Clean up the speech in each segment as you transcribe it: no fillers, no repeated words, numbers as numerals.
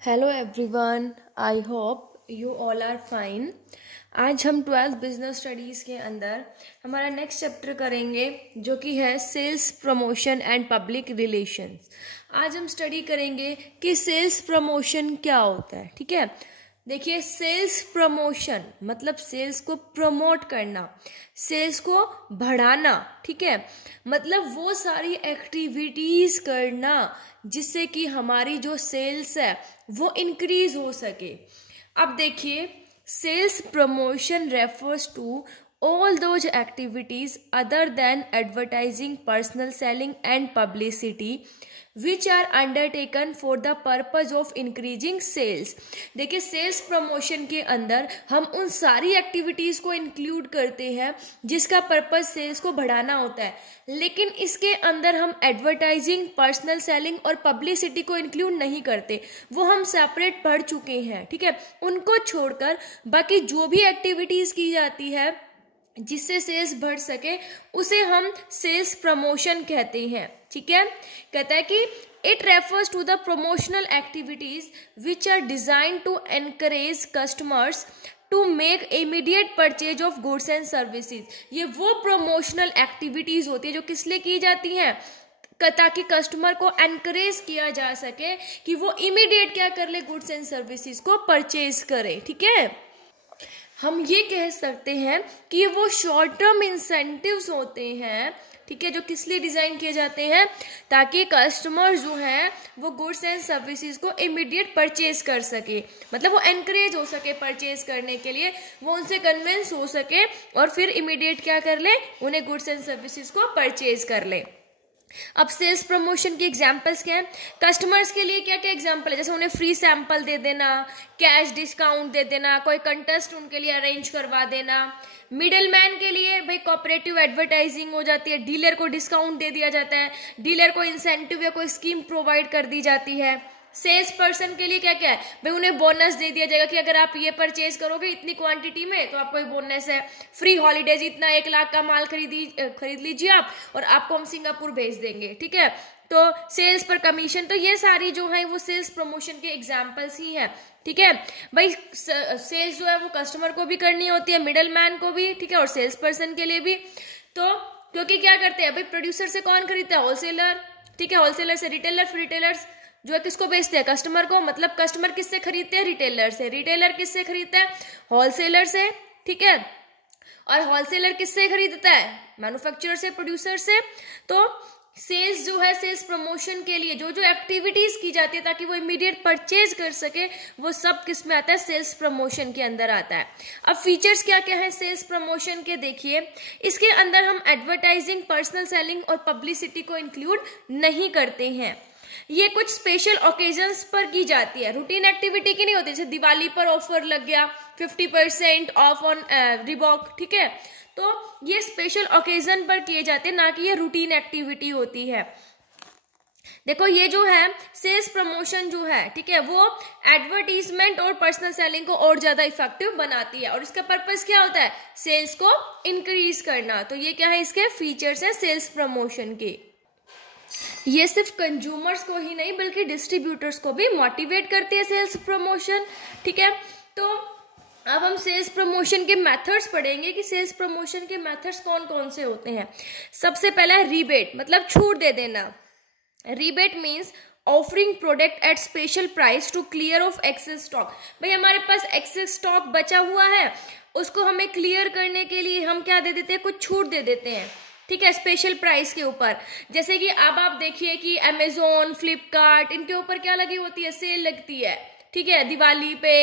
Hello everyone, I hope you all are fine. आज हम 12th business studies के अंदर हमारा नेक्स्ट चैप्टर करेंगे जो कि है sales promotion and public relations. आज हम स्टडी करेंगे कि सेल्स प्रमोशन क्या होता है। ठीक है, देखिए सेल्स प्रमोशन मतलब सेल्स को प्रमोट करना, सेल्स को बढ़ाना। ठीक है, मतलब वो सारी एक्टिविटीज करना जिससे कि हमारी जो सेल्स है वो इंक्रीज हो सके। अब देखिए sales promotion refers to all those activities other than advertising, personal selling and publicity which are undertaken for the purpose of increasing sales। देखिए सेल्स प्रमोशन के अंदर हम उन सारी एक्टिविटीज को इंक्लूड करते हैं जिसका पर्पज सेल्स को बढ़ाना होता है, लेकिन इसके अंदर हम एडवर्टाइजिंग, पर्सनल सेलिंग और पब्लिसिटी को इंक्लूड नहीं करते। वो हम सेपरेट पढ़ चुके हैं। ठीक है, उनको छोड़कर बाकी जो भी एक्टिविटीज की जाती है जिससे सेल्स बढ़ सके उसे हम सेल्स प्रमोशन कहते हैं। ठीक है, कहता है कि it refers to the promotional activities which are design to encourage customers to make immediate purchase of goods and services. ये वो प्रमोशनल एक्टिविटीज होती है जो किस लिए की जाती हैं, ताकि कस्टमर को एनकरेज किया जा सके कि वो इमीडिएट क्या कर ले, गुड्स एंड सर्विसेज को परचेज करे। ठीक है, हम ये कह सकते हैं कि वो शॉर्ट टर्म इंसेंटिव्स होते हैं। ठीक है, जो किस लिए डिजाइन किए जाते हैं, ताकि कस्टमर जो हैं वो गुड्स एंड सर्विसेज को इमीडिएट परचेज कर सके, मतलब वो एनकरेज हो सके परचेज करने के लिए, वो उनसे कन्विंस हो सके और फिर इमीडिएट क्या कर ले, उन्हें गुड्स एंड सर्विसेज को परचेज कर ले। अब सेल्स प्रमोशन की एग्जांपल्स क्या है, कस्टमर्स के लिए क्या क्या एग्जांपल है, जैसे उन्हें फ्री सैंपल दे देना, कैश डिस्काउंट दे देना, कोई कंटेस्ट उनके लिए अरेंज करवा देना। मिडिल मैन के लिए भाई कोऑपरेटिव एडवर्टाइजिंग हो जाती है, डीलर को डिस्काउंट दे दिया जाता है, डीलर को इंसेंटिव या कोई स्कीम प्रोवाइड कर दी जाती है। सेल्स पर्सन के लिए क्या क्या है, भाई उन्हें बोनस दे दिया जाएगा कि अगर आप ये परचेज करोगे इतनी क्वांटिटी में तो आपको एक बोनस है, फ्री हॉलीडेज, इतना 1 लाख का माल खरीद लीजिए आप और आपको हम सिंगापुर भेज देंगे। ठीक है, तो सेल्स पर कमीशन, तो ये सारी जो है वो सेल्स प्रमोशन के एग्जाम्पल्स ही है। ठीक है भाई, सेल्स जो है वो कस्टमर को भी करनी होती है, मिडल मैन को भी, ठीक है, और सेल्स पर्सन के लिए भी। तो क्योंकि क्या करते हैं भाई, प्रोड्यूसर से कौन खरीदता है, होलसेलर। ठीक है, होलसेलर से रिटेलर, फिर रिटेलर्स जो है किसको बेचते हैं, कस्टमर को। मतलब कस्टमर किससे खरीदते हैं, रिटेलर से, रिटेलर किससे खरीदता है, होलसेलर से। ठीक है, और होलसेलर किससे खरीदता है, मैन्युफैक्चरर से, प्रोड्यूसर से। तो सेल्स जो है सेल्स प्रमोशन के लिए जो जो एक्टिविटीज की जाती है ताकि वो इमीडिएट परचेज कर सके, वो सब किस में आता है, सेल्स प्रमोशन के अंदर आता है। अब फीचर्स क्या क्या है सेल्स प्रमोशन के, देखिए इसके अंदर हम एडवर्टाइजिंग, पर्सनल सेलिंग और पब्लिसिटी को इंक्लूड नहीं करते हैं। ये कुछ स्पेशल ओकेजन्स पर की जाती है, रूटीन एक्टिविटी की नहीं होती। जैसे दिवाली पर ऑफर लग गया 50% ऑफ ऑन रिबॉक। ठीक है, तो ये स्पेशल ओकेजन पर किए जाते हैं, ना कि ये रूटीन एक्टिविटी होती है। देखो ये जो है सेल्स प्रमोशन जो है, ठीक है, वो एडवर्टीजमेंट और पर्सनल सेलिंग को और ज्यादा इफेक्टिव बनाती है और इसका पर्पस क्या होता है, सेल्स को इंक्रीज करना। तो ये क्या है, इसके फीचर्स है सेल्स प्रमोशन के। ये सिर्फ कंज्यूमर्स को ही नहीं बल्कि डिस्ट्रीब्यूटर्स को भी मोटिवेट करती है सेल्स प्रमोशन। ठीक है, तो अब हम सेल्स प्रमोशन के मेथड्स पढ़ेंगे कि सेल्स प्रमोशन के मेथड्स कौन कौन से होते हैं। सबसे पहला है रीबेट, मतलब छूट दे देना। Rebate means offering product at special price to clear off excess stock. भाई हमारे पास एक्सेस स्टॉक बचा हुआ है, उसको हमें क्लियर करने के लिए हम क्या दे देते हैं, कुछ छूट दे देते हैं। ठीक है, स्पेशल प्राइस के ऊपर। जैसे कि अब आप देखिए कि अमेजोन, फ्लिपकार्ट, इनके ऊपर क्या लगी होती है, सेल लगती है। ठीक है, दिवाली पे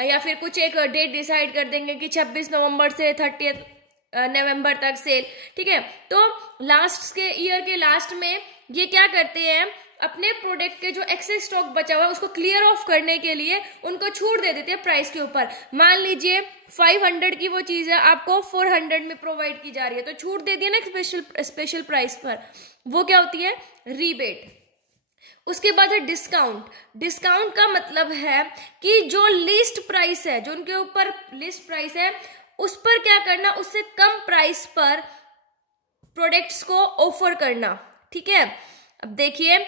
या फिर कुछ एक डेट डिसाइड कर देंगे कि 26 नवंबर से 30 नवंबर तक सेल। ठीक है, तो लास्ट के ईयर के लास्ट में ये क्या करते हैं, अपने प्रोडक्ट के जो एक्सेस स्टॉक बचा हुआ है उसको क्लियर ऑफ करने के लिए उनको छूट दे देते हैं प्राइस के ऊपर। मान लीजिए 500 की वो चीज है, आपको 400 में प्रोवाइड की जा रही है, तो छूट दे दी ना स्पेशल प्राइस पर, वो क्या होती है, रीबेट। उसके बाद है डिस्काउंट। डिस्काउंट का मतलब है कि जो लिस्ट प्राइस है, जो उनके ऊपर लिस्ट प्राइस है, उस पर क्या करना, उससे कम प्राइस पर प्रोडक्ट्स को ऑफर करना। ठीक है, अब देखिए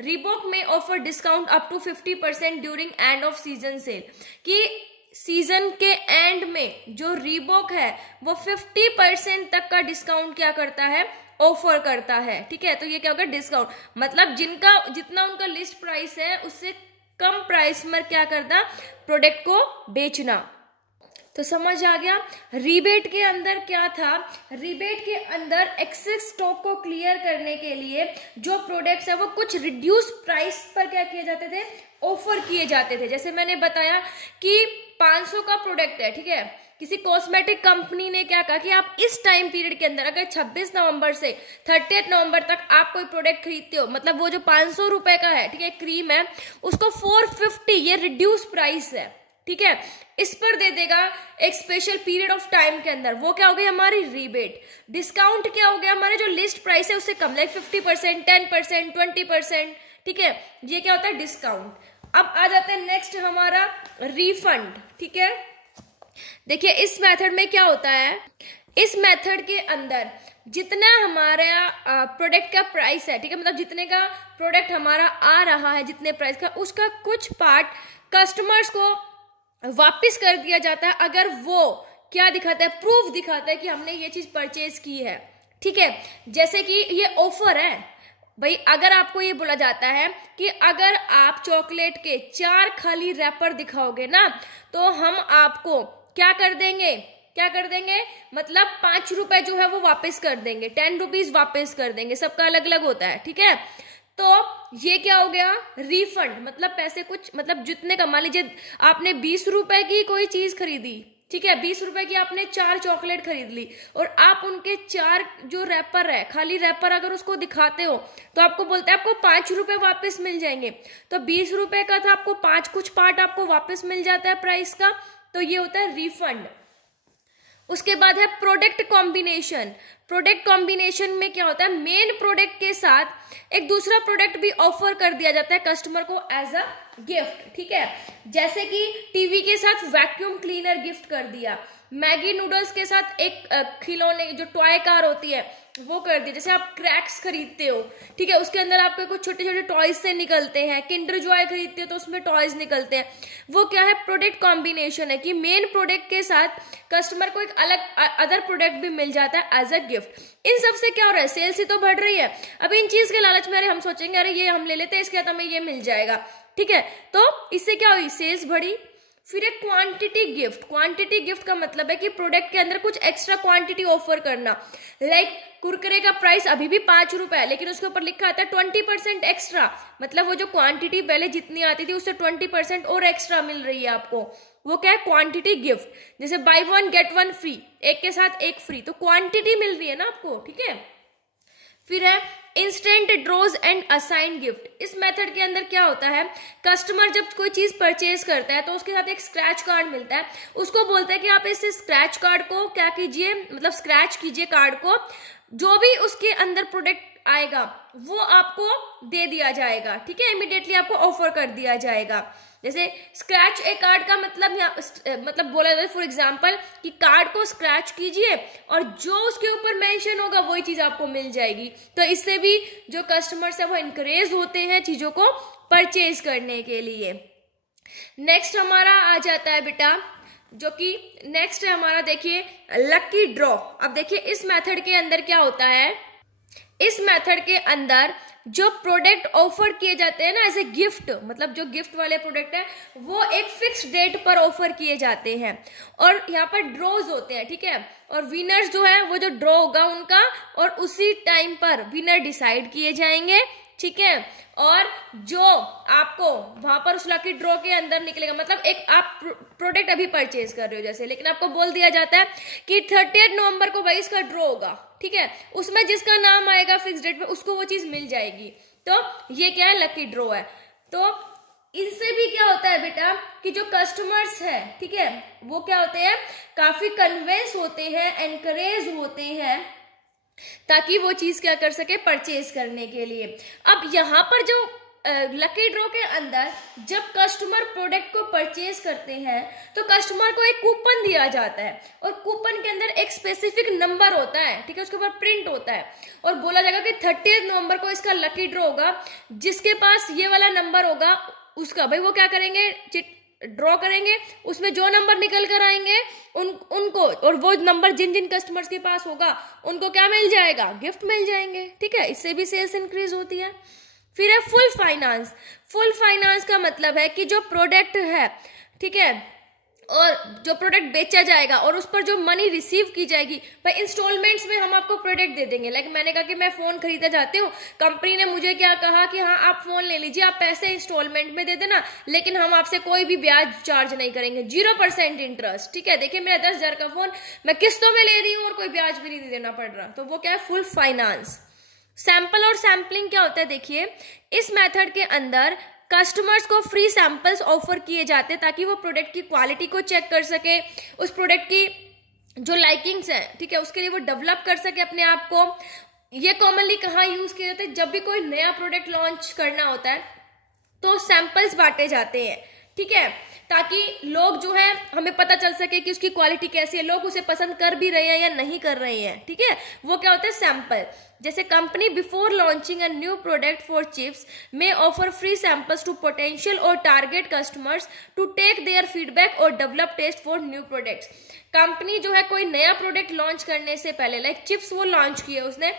रीबॉक में offer discount up to 50% during end of season sale, कि सीजन के एंड में जो रीबॉक है वो 50% तक का डिस्काउंट क्या करता है, ऑफर करता है। ठीक है, तो ये क्या होगा, डिस्काउंट, मतलब जितना उनका लिस्ट प्राइस है उससे कम प्राइस में क्या करना, प्रोडक्ट को बेचना। तो समझ आ गया। रीबेट के अंदर क्या था, रीबेट के अंदर एक्सेस स्टॉक को क्लियर करने के लिए जो प्रोडक्ट्स है वो कुछ रिड्यूस प्राइस पर क्या किए जाते थे, ऑफर किए जाते थे। जैसे मैंने बताया कि 500 का प्रोडक्ट है, ठीक है, किसी कॉस्मेटिक कंपनी ने क्या कहा कि आप इस टाइम पीरियड के अंदर अगर 26 नवंबर से 30 नवंबर तक आप कोई प्रोडक्ट खरीदते हो, मतलब वो जो 500 रुपए का है, ठीक है, क्रीम है, उसको 450, ये रिड्यूस प्राइस है, ठीक है, इस पर दे देगा एक स्पेशल पीरियड ऑफ टाइम के अंदर। वो क्या हो गई हमारी रीबेट। डिस्काउंट क्या हो गया, हमारे जो लिस्ट प्राइस है उससे कम, लाइक 50%, 10%, 20%, ठीक है, ये क्या होता है, डिस्काउंट। अब आ जाते हैं नेक्स्ट हमारा रिफंड। ठीक है, देखिए इस मेथड में क्या होता है, इस मेथड के अंदर जितना हमारा प्रोडक्ट का प्राइस है, ठीक है, मतलब जितने का प्रोडक्ट हमारा आ रहा है, जितने प्राइस का, उसका कुछ पार्ट कस्टमर्स को वापस कर दिया जाता है अगर वो क्या दिखाता है, प्रूफ दिखाता है कि हमने ये चीज परचेज की है। ठीक है, जैसे कि ये ऑफर है भाई, अगर आपको ये बोला जाता है कि अगर आप चॉकलेट के 4 खाली रैपर दिखाओगे ना तो हम आपको क्या कर देंगे, मतलब 5 रुपए जो है वो वापस कर देंगे, 10 रुपीज वापस कर देंगे, सबका अलग अलग होता है। ठीक है, तो ये क्या हो गया, रिफंड, मतलब पैसे कुछ, मतलब जितने का, मान लीजिए आपने 20 रुपए की कोई चीज खरीदी, ठीक है, 20 रुपए की आपने 4 चॉकलेट खरीद ली और आप उनके 4 जो रैपर है, खाली रैपर अगर उसको दिखाते हो तो आपको बोलते हैं आपको 5 रुपए वापस मिल जाएंगे। तो 20 रुपए का था, आपको 5 कुछ पार्ट आपको वापस मिल जाता है प्राइस का, तो ये होता है रिफंड। उसके बाद है प्रोडक्ट कॉम्बिनेशन। प्रोडक्ट कॉम्बिनेशन में क्या होता है, मेन प्रोडक्ट के साथ एक दूसरा प्रोडक्ट भी ऑफर कर दिया जाता है कस्टमर को एज अ गिफ्ट। ठीक है, जैसे कि टीवी के साथ वैक्यूम क्लीनर गिफ्ट कर दिया, मैगी नूडल्स के साथ एक खिलौने जो टॉय कार होती है वो कर दी। जैसे आप क्रैक्स खरीदते हो, ठीक है, उसके अंदर आपके कुछ छोटे छोटे टॉयज से निकलते हैं, किंडर जॉय खरीदते हो तो उसमें टॉयज निकलते हैं। वो क्या है, प्रोडक्ट कॉम्बिनेशन है कि मेन प्रोडक्ट के साथ कस्टमर को एक अलग अदर प्रोडक्ट भी मिल जाता है एज अ गिफ्ट। इन सब से क्या हो रहा है, सेल्स ही तो बढ़ रही है। अब इन चीज के लालच में अरे हम सोचेंगे अरे ये हम ले लेते हैं, इसके बाद हमें ये मिल जाएगा, ठीक है, तो इससे क्या हुई, सेल्स बढ़ी। फिर एक क्वांटिटी गिफ्ट। क्वांटिटी गिफ्ट का मतलब है कि प्रोडक्ट के अंदर कुछ एक्स्ट्रा क्वांटिटी ऑफर करना। लाइक कुरकुरे का प्राइस अभी भी 5 रुपए है लेकिन उसके ऊपर लिखा आता है 20% एक्स्ट्रा, मतलब वो जो क्वांटिटी पहले जितनी आती थी उससे 20% और एक्स्ट्रा मिल रही है आपको, वो क्या है, क्वांटिटी गिफ्ट। जैसे बाय 1 गेट 1 फ्री, एक के साथ एक फ्री, तो क्वांटिटी मिल रही है ना आपको, ठीक है। फिर है instant draws and assign gift. इस मेथड के अंदर क्या होता है, कस्टमर जब कोई चीज परचेज करता है तो उसके साथ एक स्क्रैच कार्ड मिलता है, उसको बोलते हैं कि आप इस स्क्रैच कार्ड को क्या कीजिए, मतलब स्क्रैच कीजिए कार्ड को, जो भी उसके अंदर प्रोडक्ट आएगा वो आपको दे दिया जाएगा, ठीक है, इमीडिएटली आपको ऑफर कर दिया जाएगा। जैसे स्क्रैच ए कार्ड का मतलब मतलब बोला जाए फॉर एग्जांपल कि कार्ड को स्क्रैच कीजिए और जो उसके ऊपर मेंशन होगा वही चीज आपको मिल जाएगी। तो इससे भी जो कस्टमर्स है वो इनकरेज होते हैं चीजों को परचेज करने के लिए। नेक्स्ट हमारा आ जाता है बेटा, जो कि नेक्स्ट है हमारा, देखिए लकी ड्रॉ। अब देखिए इस मेथड के अंदर क्या होता है, इस मेथड के अंदर जो प्रोडक्ट ऑफर किए जाते हैं ना एज ए गिफ्ट, मतलब जो गिफ्ट वाले प्रोडक्ट है वो एक फिक्स डेट पर ऑफर किए जाते हैं और यहाँ पर ड्रॉज होते हैं, ठीक है, और विनर्स जो है वो जो ड्रॉ होगा उनका, और उसी टाइम पर विनर डिसाइड किए जाएंगे, ठीक है। और जो आपको वहां पर उस लकी ड्रॉ के अंदर निकलेगा, मतलब एक आप प्रोडक्ट अभी परचेज कर रहे हो जैसे, लेकिन आपको बोल दिया जाता है कि 30 नवंबर को भाई इसका ड्रॉ होगा, ठीक है, उसमें जिसका नाम आएगा फिक्स डेट पे उसको वो चीज मिल जाएगी। तो ये क्या है, लकी ड्रॉ है। तो इनसे भी क्या होता है बेटा कि जो कस्टमर्स है, ठीक है, वो क्या होते हैं, काफी कन्विंस होते हैं, एनकरेज होते हैं ताकि वो चीज क्या कर सके, परचेज करने के लिए। अब यहाँ पर जो लकी ड्रॉ के अंदर जब कस्टमर प्रोडक्ट को परचेज करते हैं तो कस्टमर को एक कूपन दिया जाता है और कूपन के अंदर एक स्पेसिफिक नंबर होता है, ठीक है, उसके ऊपर प्रिंट होता है और बोला जाएगा कि 30 नवंबर को इसका लकी ड्रॉ होगा, जिसके पास ये वाला नंबर होगा उसका भाई वो क्या करेंगे, ड्रॉ करेंगे, उसमें जो नंबर निकल कर आएंगे उनको और वो नंबर जिन जिन कस्टमर्स के पास होगा उनको क्या मिल जाएगा, गिफ्ट मिल जाएंगे, ठीक है, इससे भी सेल्स इंक्रीज होती है। फिर है फुल फाइनेंस। फुल फाइनेंस का मतलब है कि जो प्रोडक्ट है, ठीक है, और जो प्रोडक्ट बेचा जाएगा और उस पर जो मनी रिसीव की जाएगी, भाई इंस्टॉलमेंट्स में हम आपको प्रोडक्ट दे देंगे। लाइक मैंने कहा कि मैं फोन खरीदना चाहती हूँ, कंपनी ने मुझे क्या कहा कि हाँ आप फोन ले लीजिए, आप पैसे इंस्टॉलमेंट में दे देना, लेकिन हम आपसे कोई भी ब्याज चार्ज नहीं करेंगे, 0% इंटरेस्ट, ठीक है। देखिए मेरा 10,000 का फोन मैं किस्तों में ले रही हूँ और कोई ब्याज भी नहीं देना पड़ रहा, तो वो क्या है, फुल फाइनेंस। सैंपल और सैम्पलिंग क्या होता है, देखिए इस मेथड के अंदर कस्टमर्स को फ्री सैंपल्स ऑफर किए जाते हैं ताकि वो प्रोडक्ट की क्वालिटी को चेक कर सके, उस प्रोडक्ट की जो लाइकिंग्स हैं, ठीक है, उसके लिए वो डेवलप कर सके अपने आप को। ये कॉमनली कहाँ यूज किए जाते हैं, जब भी कोई नया प्रोडक्ट लॉन्च करना होता है तो सैंपल्स बांटे जाते हैं, ठीक है, ताकि लोग जो है हमें पता चल सके कि उसकी क्वालिटी कैसी है, लोग उसे पसंद कर भी रहे हैं या नहीं कर रहे हैं, ठीक है, वो क्या होता है सैंपल। जैसे company before launching a new product for chips may offer free samples to potential और target customers to take their feedback और develop test for new products. Company जो है कोई नया प्रोडक्ट लॉन्च करने से पहले, लाइक चिप्स वो लॉन्च किए उसने,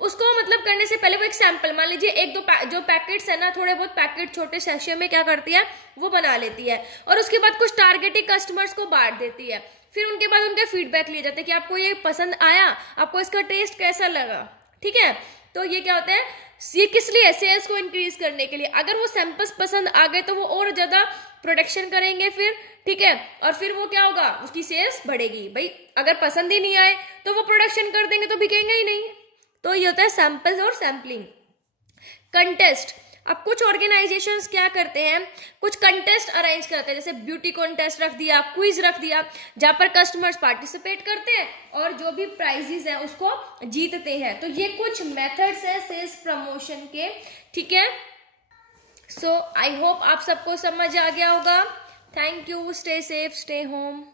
उसको मतलब करने से पहले वो एक सैंपल, मान लीजिए एक दो जो पैकेट्स है ना, थोड़े बहुत पैकेट छोटे सैशे में क्या करती है वो बना लेती है और उसके बाद कुछ टारगेटेड कस्टमर्स को बांट देती है। फिर उनके बाद उनके फीडबैक लिए जाते हैं कि आपको ये पसंद आया, आपको इसका टेस्ट कैसा लगा, ठीक है। तो ये क्या होता है, ये किस लिए, सेल्स को इंक्रीज करने के लिए। अगर वो सैंपल्स पसंद आ गए तो वो और ज्यादा प्रोडक्शन करेंगे फिर, ठीक है, और फिर वो क्या होगा, उसकी सेल्स बढ़ेगी। भाई अगर पसंद ही नहीं आए तो वो प्रोडक्शन कर देंगे तो बिकेंगे ही नहीं। तो ये होता है सैंपल्स और सैम्पलिंग। कंटेस्ट, अब कुछ ऑर्गेनाइजेशंस क्या करते हैं, कुछ कंटेस्ट अरेंज करते हैं, जैसे ब्यूटी कॉन्टेस्ट रख दिया, क्विज रख दिया, जहां पर कस्टमर्स पार्टिसिपेट करते हैं और जो भी प्राइजेस हैं उसको जीतते हैं। तो ये कुछ मेथड्स हैं सेल्स प्रमोशन के, ठीक है। सो आई होप आप सबको समझ आ गया होगा। Thank you, stay safe, stay home.